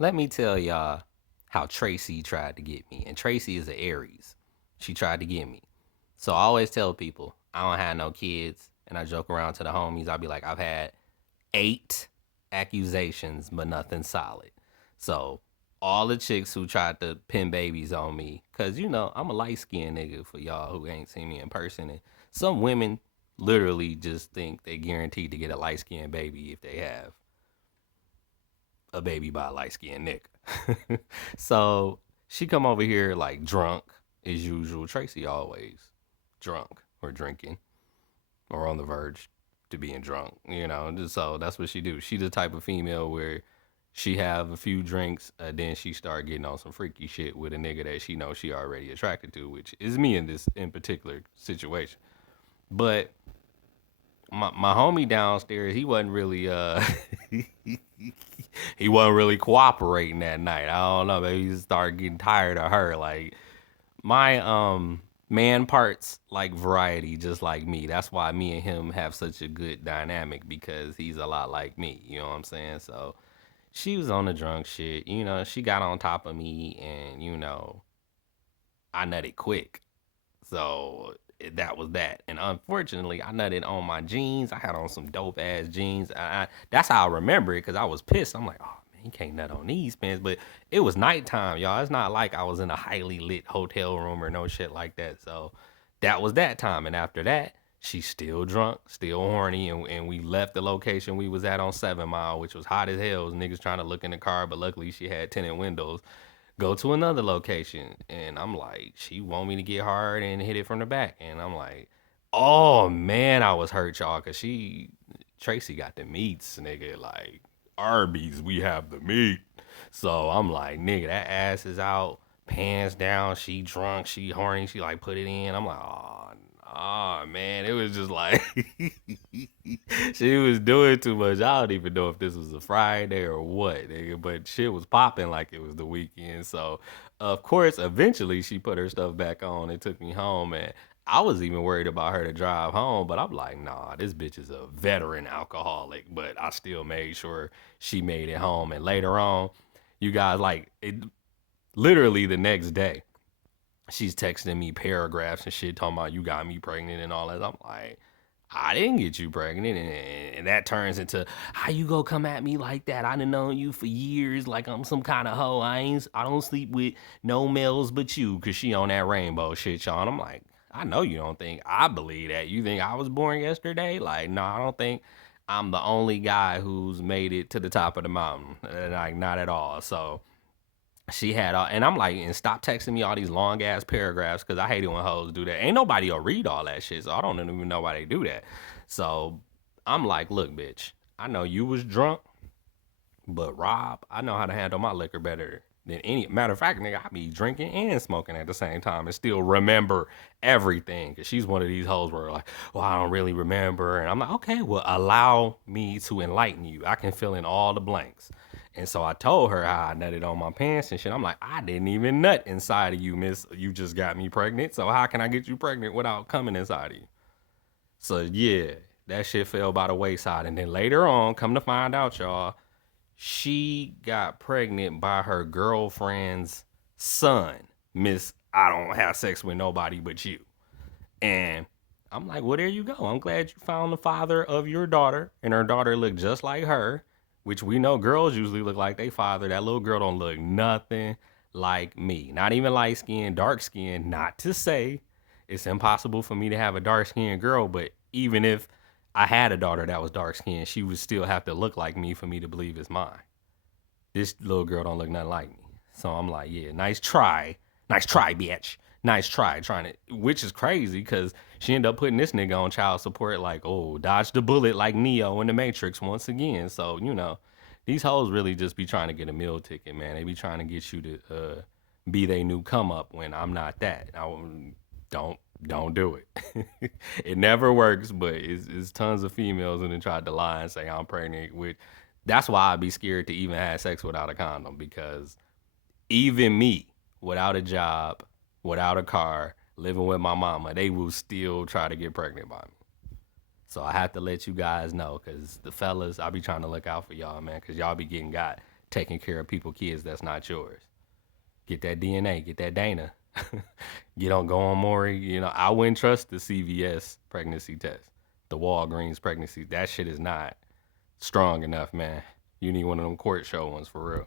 Let me tell y'all how Tracy tried to get me. And Tracy is an Aries. She tried to get me. So I always tell people I don't have no kids. And I joke around to the homies. I'll be like, I've had 8 accusations, but nothing solid. So all the chicks who tried to pin babies on me, because I'm a light skinned nigga for y'all who ain't seen me in person. And some women literally just think they guaranteed to get a light skinned baby if they have a baby by a light skinned nigga. So she come over here like drunk as usual. Tracy always drunk or drinking or on the verge to being drunk. So that's what she do. She the type of female where she have a few drinks, then she start getting on some freaky shit with a nigga that she knows she already attracted to, which is me in this in particular situation. But my homie downstairs, he wasn't really he wasn't really cooperating that night. I don't know, maybe he started getting tired of her. Like my man parts like variety just like me. That's why me and him have such a good dynamic because he's a lot like me. You know what I'm saying? So she was on the drunk shit. She got on top of me and I nutted quick. So that was that. And unfortunately, I nutted on my jeans. I had on some dope ass jeans. That's how I remember it because I was pissed. I'm like, oh man, you can't nut on these pants. But it was nighttime, y'all. It's not like I was in a highly lit hotel room or no shit like that. So that was that time. And after that, she's still drunk, still horny, and we left the location we was at on 7 Mile, which was hot as hell. Niggas trying to look in the car, but luckily she had tinted windows. Go to another location, and I'm like, she want me to get hard and hit it from the back, and I'm like, oh man, I was hurt, y'all, cause Tracy got the meats, nigga, like Arby's, we have the meat. So I'm like, nigga, that ass is out, pants down, she drunk, she horny, she like put it in. I'm like, oh man, it was just like she was doing too much. I don't even know if this was a Friday or what, nigga, but shit was popping like it was the weekend. So, of course, eventually she put her stuff back on and took me home. And I was even worried about her to drive home, but I'm like, nah, this bitch is a veteran alcoholic. But I still made sure she made it home. And later on, you guys, like, it literally the next day, she's texting me paragraphs and shit talking about you got me pregnant and all that. I'm like, I didn't get you pregnant, and that turns into how you go come at me like that. I done known you for years, like I'm some kind of hoe. I don't sleep with no males but you, cause she on that rainbow shit, y'all. And I'm like, I know you don't think I believe that. You think I was born yesterday? Like, no, I don't think I'm the only guy who's made it to the top of the mountain. Like, not at all. So she had all, and I'm like, and stop texting me all these long ass paragraphs because I hate it when hoes do that. Ain't nobody will read all that shit, so I don't even know why they do that. So I'm like, look, bitch, I know you was drunk, but Rob, I know how to handle my liquor better than any. Matter of fact, nigga, I be drinking and smoking at the same time and still remember everything. Cause she's one of these hoes where like, well, I don't really remember, and I'm like, okay, well, allow me to enlighten you. I can fill in all the blanks. And so I told her how I nutted on my pants and shit. I'm like, I didn't even nut inside of you, miss. You just got me pregnant. So how can I get you pregnant without coming inside of you? So yeah, that shit fell by the wayside. And then later on, come to find out, y'all, she got pregnant by her girlfriend's son. Miss, I don't have sex with nobody but you. And I'm like, well, there you go. I'm glad you found the father of your daughter. And her daughter looked just like her, which we know girls usually look like they father. That little girl don't look nothing like me. Not even light skin, dark skin. Not to say it's impossible for me to have a dark skinned girl, but even if I had a daughter that was dark skinned, she would still have to look like me for me to believe it's mine. This little girl don't look nothing like me. So I'm like, yeah, nice try. Nice try, bitch. Nice try trying to, which is crazy because she ended up putting this nigga on child support like, oh, dodge the bullet like Neo in the Matrix once again. So, these hoes really just be trying to get a meal ticket, man. They be trying to get you to be they new come up when I'm not that. Don't do it. It never works, but it's tons of females and then tried to lie and say I'm pregnant with. That's why I'd be scared to even have sex without a condom because even me, without a job, without a car, living with my mama, they will still try to get pregnant by me. So I have to let you guys know because the fellas, I be trying to look out for y'all, man, because y'all be getting got. taking care of people kids that's not yours. Get that DNA, get that Dana. You don't go on Maury. You know, I wouldn't trust the CVS pregnancy test, the Walgreens pregnancy. That shit is not strong enough, man. You need one of them court show ones for real.